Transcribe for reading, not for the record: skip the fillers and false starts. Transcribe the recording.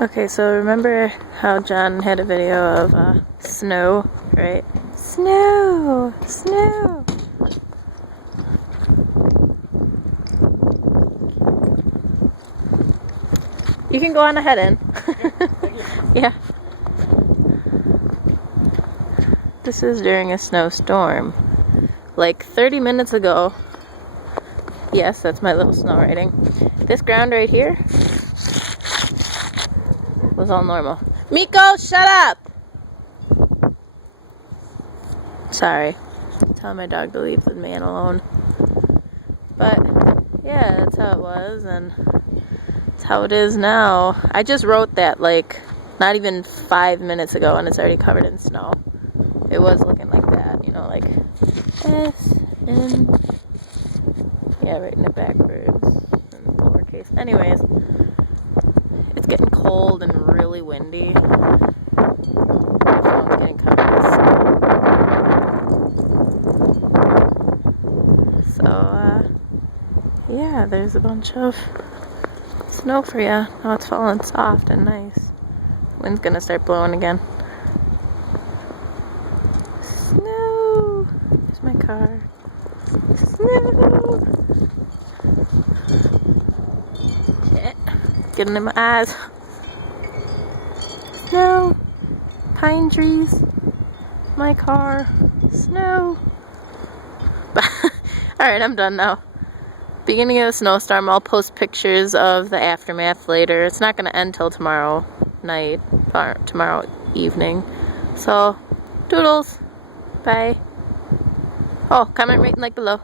Okay, so remember how John had a video of snow, right? Snow! Snow! You can go on ahead in. Yeah. This is during a snowstorm. Like 30 minutes ago. Yes, that's my little snow riding. This ground right here was all normal. Miko, shut up! Sorry. Tell my dog to leave the man alone. But yeah, that's how it was, and that's how it is now. I just wrote that like not even 5 minutes ago, and it's already covered in snow. It was looking like that, you know, like S-N. Yeah, writing it backwards in lowercase. Anyways, it's getting cold and really windy. My phone's getting covered in snow. So, yeah, there's a bunch of snow for you. Now it's falling soft and nice. Wind's gonna start blowing again. Snow! There's my car. Snow! Shit. Getting in my eyes. Snow! Pine trees. My car. Snow! Alright, I'm done now. Beginning of the snowstorm, I'll post pictures of the aftermath later. It's not going to end till tomorrow night, or tomorrow evening. So, doodles. Bye. Oh, comment, rate, and like below.